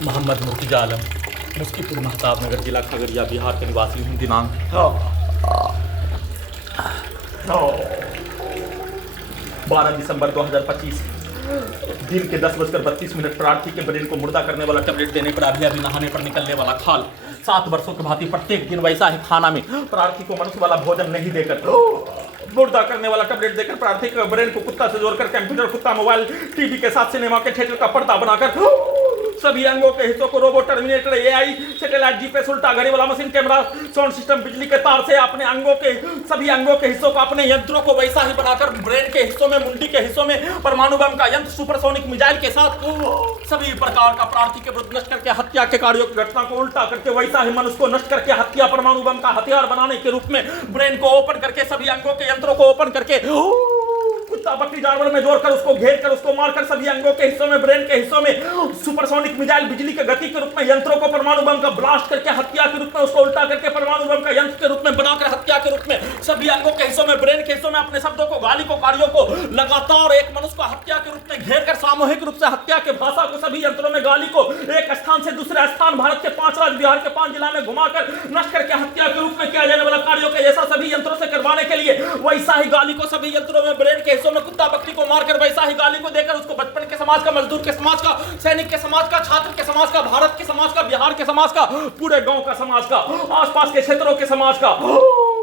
मोहम्मद मुर्तजा आलम, मुफ्तीपुर महताब नगर, जिला खगड़िया, बिहार के निवासी हूँ। दिनांक 12 दिसंबर 2025 दिन के 10:32 प्रार्थी के ब्रेन को मुर्दा करने वाला टैबलेट देने पर अभी नहाने पर निकलने वाला खाल। 7 वर्षों के भांति प्रत्येक दिन वैसा ही खाना में प्रार्थी को मनुष्य वाला भोजन नहीं देकर मुर्दा करने वाला टैबलेट देकर प्रार्थी के ब्रेन को कुत्ता से जोड़कर कंप्यूटर, कुत्ता, मोबाइल, टीवी के साथ सिनेमा के थिएटर का पर्दा बनाकर सभी अंगों के हिस्सों को robot, terminator, AI, satellite, GPS, उल्टा घड़ी वाला मशीन, कैमरा, साउंड सिस्टम, बिजली के तार से अपने सभी अंगों के हिस्सों को, अपने यंत्रों को वैसा ही बनाकर ब्रेन के हिस्सों में, मुंडी के हिस्सों में परमाणु बम का यंत्र, सुपरसोनिक मिसाइल के साथ सभी प्रकार का प्रार्थी के विरुद्ध नष्ट करके हत्या के कार्यों की घटना को उल्टा करके वैसा ही मनुष्य को नष्ट करके हत्या, परमाणु बम का हथियार बनाने के रूप में ब्रेन को ओपन करके, सभी अंगों के यंत्रों को ओपन करके कुत्ता, बकरी, जानवर में जोड़कर उसको घेर कर उसको मारकर सभी अंगों के हिस्सों में, ब्रेन के हिस्सों में सुपरसोनिक मिसाइल, बिजली के गति के रूप में यंत्रों को परमाणु बम का ब्लास्ट करके हत्या के रूप में उसको उल्टा करके परमाणु बम का यंत्र के रूप में बनाकर हत्या के रूप में सभी अंगों के हिस्सों में, ब्रेन के हिस्सों में अपने शब्दों को, गाली को, कार्यों को लगातार एक मनुष्य को हत्या के रूप में घेर कर सामूहिक रूप से हत्या के भाषा को, सभी यंत्रों में गाली को एक स्थान से दूसरे स्थान, भारत के 5 राज्य, बिहार के 5 जिला में घुमाकर नष्ट करके हत्या के रूप में किया जाने वाला कार्यों के जैसा सभी यंत्रों से करवाने के लिए वैसा ही गाली को सभी यंत्रों में, ब्रेन के हिस्सों में कुत्ता, बकरी को मारकर वैसा ही गाली को देकर उसको बचपन के समाज का, मजदूर के समाज का, सैनिक के समाज का, छात्र के समाज का, भारत के समाज का, बिहार के समाज का, पूरे गांव का समाज का, आसपास के क्षेत्रों के समाज का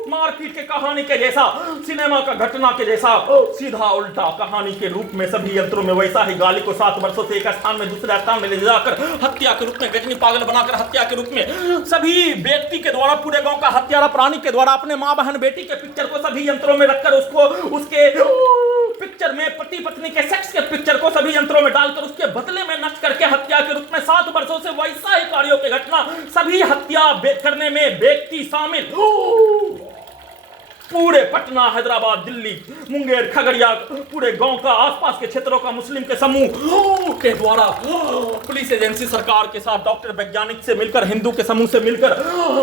मारपीट के कहानी के जैसा, सिनेमा का घटना के जैसा सीधा उल्टा कहानी के रूप में सभी यंत्रों में वैसा ही गाली को 7 वर्षों से एक स्थान में दूसरे स्थान में ले जाकर हत्या के रूप में, गजनी पागल बनाकर हत्या के रूप में सभी व्यक्ति के द्वारा, पूरे गांव का हत्यारा प्राणी के द्वारा अपने मां, बहन, बेटी के पिक्चर को सभी यंत्रों में रखकर उसको उसके पिक्चर में पति पत्नी के सेक्स के पिक्चर को सभी यंत्रों में डालकर उसके बदले में नष्ट करके हत्या के रूप में 7 वर्षों से वैसा ही कार्यों की घटना, सभी हत्या करने में व्यक्ति शामिल, पूरे पटना, हैदराबाद, दिल्ली, मुंगेर, खगड़िया, पूरे गांव का, आसपास के क्षेत्रों का मुस्लिम के समूह के द्वारा पुलिस एजेंसी, सरकार के साथ, डॉक्टर, वैज्ञानिक से मिलकर, हिंदू के समूह से मिलकर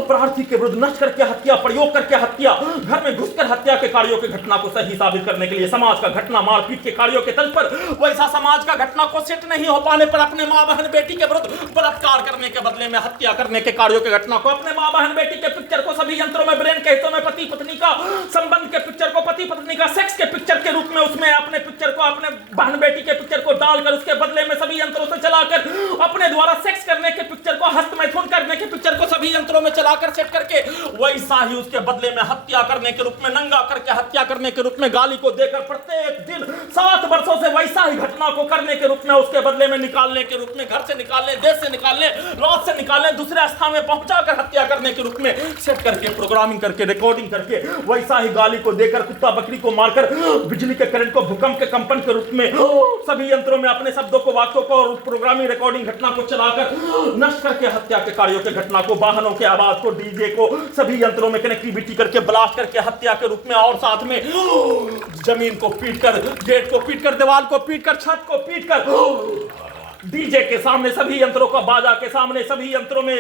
प्रार्थी के विरुद्ध नष्ट करके हत्या, प्रयोग करके हत्या, घर में घुसकर हत्या के कार्यों की घटना को सही साबित करने के लिए समाज का घटना, मारपीट के कार्यों के तल पर वैसा समाज का घटना को सेट नहीं हो पाने पर अपने मां, बहन, बेटी के विरुद्ध बलात्कार करने के बदले में हत्या करने के कार्यों की घटना को, अपने मां, बहन, बेटी के पिक्चर को सभी यंत्रों में, ब्रेन के हिस्सों में पति पत्नी का संबंध के पिक्चर को, पति पत्नी का सेक्स के पिक्चर के रूप में उसमें अपने पिक्चर को, अपने बहन बेटी के पिक्चर को डालकर उसके बदले में सभी यंत्रों से चलाकर अपने द्वारा सेक्स करने के पिक्चर को, हस्त मैथुन करने के पिक्चर को सभी यंत्रों में चलाकर सेट करके वैसा ही उसके बदले में हत्या करने के रूप में, नंगा करके हत्या करने के रूप में गाली को देकर प्रत्येक दिन 7 वर्षों से वैसा ही घटना को करने के रूप में, उसके बदले में निकालने के रूप में, घर से निकालने, देश से निकालने, रात से निकालने, दूसरे स्थान में पहुंचाकर हत्या करने के रूप में सेट करके, प्रोग्रामिंग करके, रिकॉर्डिंग करके वैसा ही गाली को देकर, कुत्ता, बकरी को मारकर, बिजली के करंट को भूकंप के कंपन के रूप में सभी यंत्रों में अपने शब्दों को, वाक्यों को और प्रोग्रामिंग, रिकॉर्डिंग घटना को चलाकर नष्ट करके हत्या के कार्यों के घटना को, वाहनों के आवाज को, डीजे को सभी यंत्रों में कनेक्टिविटी करके ब्लास्ट करके हत्या के रूप में, और साथ में जमीन को पीटकर, गेट को पीटकर, दीवार को पीटकर, छत को पीटकर, डीजे के सामने, सभी यंत्रों का, बाजा के सामने, सभी यंत्रों में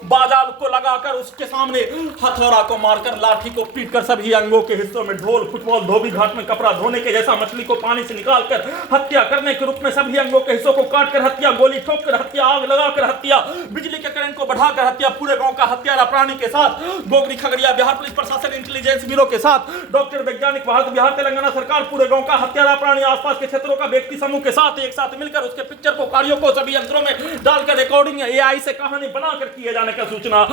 बाजा को लगाकर उसके सामने हथौड़ा को मारकर, लाठी को पीटकर सभी अंगों के हिस्सों में, ढोल, फुटबॉल, धोबी घाट में कपड़ा धोने के जैसा मछली को पानी से निकालकर हत्या करने के रूप में सभी अंगों के हिस्सों को काटकर हत्या, गोली ठोककर हत्या, आग लगाकर हत्या, बिजली के करंट को बढ़ाकर हत्या, पूरे गांव का हत्यारा प्राणी के साथ, गोगरी, खगड़िया, बिहार पुलिस प्रशासन, इंटेलिजेंस ब्यूरो के साथ, डॉक्टर, वैज्ञानिक, भारत, बिहार, तेलंगाना सरकार, पूरे गांव का हत्यारा प्राणी, आसपास के क्षेत्रों का व्यक्ति समूह के साथ एक साथ मिलकर उसके पिक्चर को, कार्यों को सभी यंत्रों में डालकर रिकॉर्डिंग, एआई से कहानी बनाकर किए जाने का सूचना